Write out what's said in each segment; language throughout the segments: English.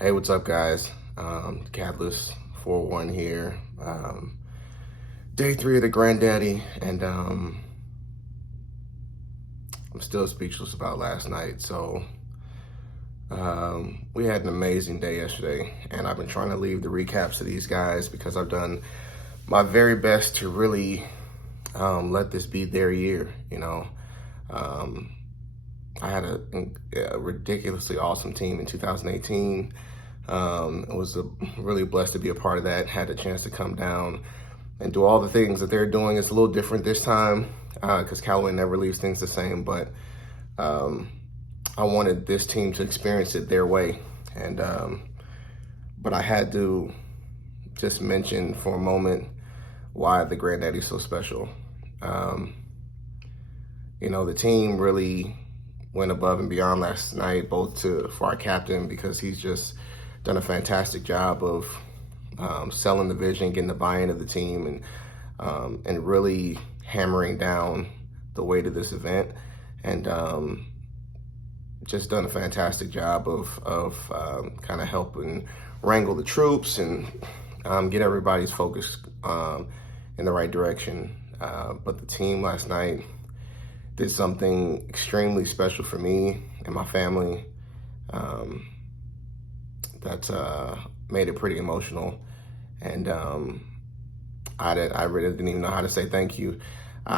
Hey, what's up, guys? Catalyst 41 here. Day 3 of the Grandaddy, and I'm still speechless about last night. So, we had an amazing day yesterday, and I've been trying to leave the recaps to these guys because I've done my very best to really let this be their year. Um, I had a ridiculously awesome team in 2018. It was really blessed to be a part of that. Had a chance to come down and do all the things that they're doing. It's a little different this time because Callaway never leaves things the same. But I wanted this team to experience it their way, and but I had to just mention for a moment why the Granddaddy's so special. Um, the team really went above and beyond last night, both for our captain, because he's just done a fantastic job of selling the vision, getting the buy-in of the team, and really hammering down the weight of this event, and just done a fantastic job of kind of helping wrangle the troops and get everybody's focus in the right direction. But the team last night did something extremely special for me and my family. That made it pretty emotional, and I really didn't even know how to say thank you. When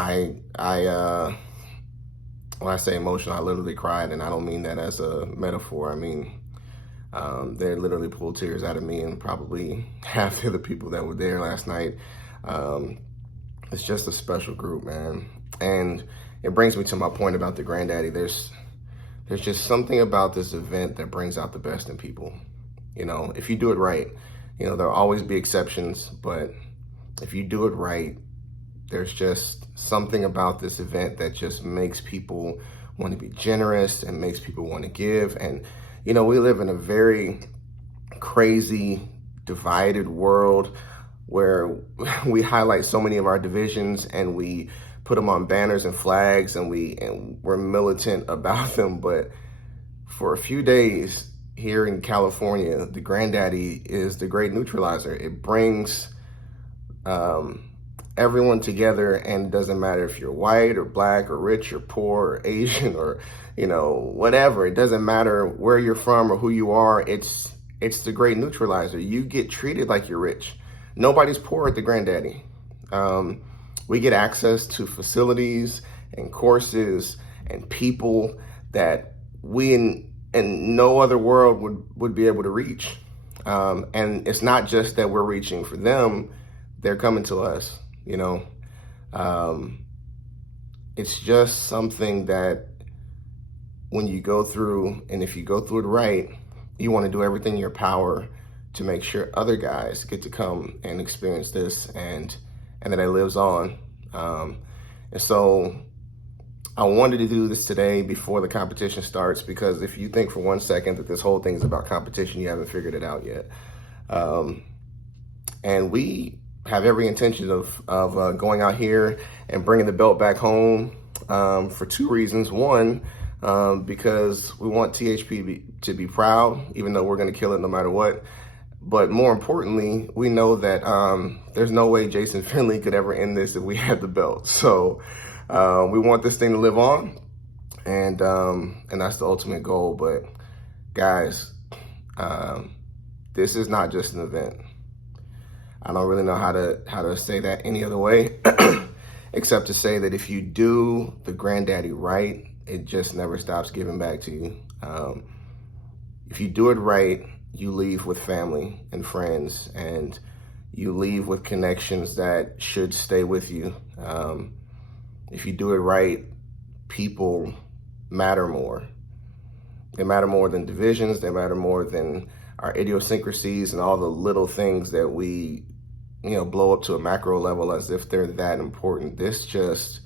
I say emotional, I literally cried, and I don't mean that as a metaphor. I mean, they literally pulled tears out of me and probably half of the people that were there last night. It's just a special group, man, and it brings me to my point about the Granddaddy. There's just something about this event that brings out the best in people. If you do it right, there'll always be exceptions, but if you do it right, there's just something about this event that just makes people want to be generous and makes people want to give. And, we live in a very crazy, divided world where we highlight so many of our divisions and we put them on banners and flags, and we're militant about them. But for a few days here in California, the Grandaddy is the great neutralizer. It brings everyone together, and it doesn't matter if you're white or black or rich or poor or Asian or whatever. It doesn't matter where you're from or who you are. It's the great neutralizer. You get treated like you're rich. Nobody's poor at the Grandaddy. We get access to facilities and courses and people that we in no other world would be able to reach. And it's not just that we're reaching for them, they're coming to us, It's just something that when you go through, and if you go through it right, you want to do everything in your power to make sure other guys get to come and experience this, and that it lives on. And so I wanted to do this today before the competition starts, because if you think for 1 second that this whole thing is about competition, you haven't figured it out yet. And we have every intention of going out here and bringing the belt back home for two reasons. One, because we want THP to be proud, even though we're going to kill it no matter what. But more importantly, we know that there's no way Jason Finley could ever end this if we had the belt. So we want this thing to live on, and that's the ultimate goal. But guys, this is not just an event. I don't really know how to say that any other way, except to say that if you do the Granddaddy right, it just never stops giving back to you. If you do it right, you leave with family and friends, and you leave with connections that should stay with you. If you do it right, people matter more. They matter more than divisions. They matter more than our idiosyncrasies and all the little things that we, blow up to a macro level as if they're that important. It's just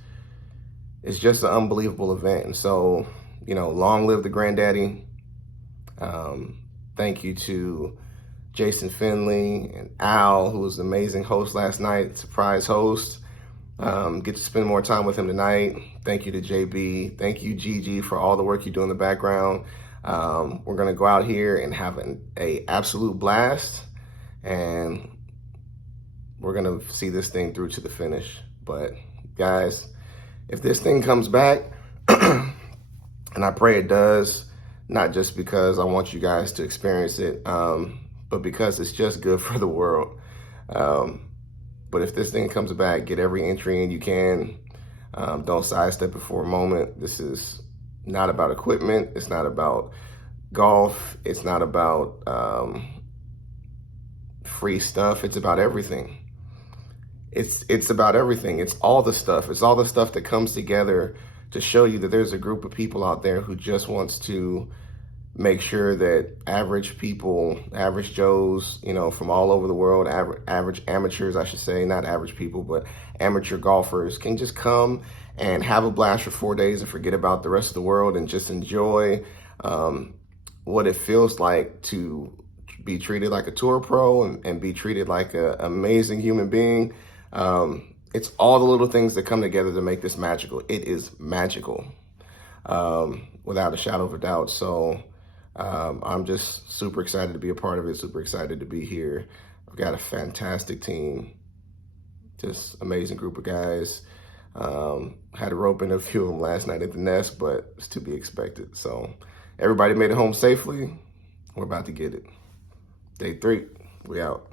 an unbelievable event. And so, long live the Granddaddy. Thank you to Jason Finley and Al, who was an amazing host last night, surprise host. Get to spend more time with him tonight. Thank you to JB. Thank you, Gigi, for all the work you do in the background. We're going to go out here and have a absolute blast, and we're going to see this thing through to the finish. But guys, if this thing comes back, and I pray it does, not just because I want you guys to experience it, but because it's just good for the world. But if this thing comes back, get every entry in you can. Don't sidestep it for a moment. This is not about equipment. It's not about golf. It's not about free stuff. It's about everything. It's about everything. It's all the stuff. It's all the stuff that comes together to show you that there's a group of people out there who just wants to make sure that average people, average Joes, from all over the world, average amateurs, I should say, not average people, but amateur golfers can just come and have a blast for 4 days and forget about the rest of the world and just enjoy what it feels like to be treated like a tour pro and be treated like an amazing human being. It's all the little things that come together to make this magical. It is magical, without a shadow of a doubt. So I'm just super excited to be a part of it, super excited to be here. I've got a fantastic team, just amazing group of guys. Had to rope in a few of them last night at the nest, but it's to be expected. So everybody made it home safely. We're about to get it. Day 3, we out.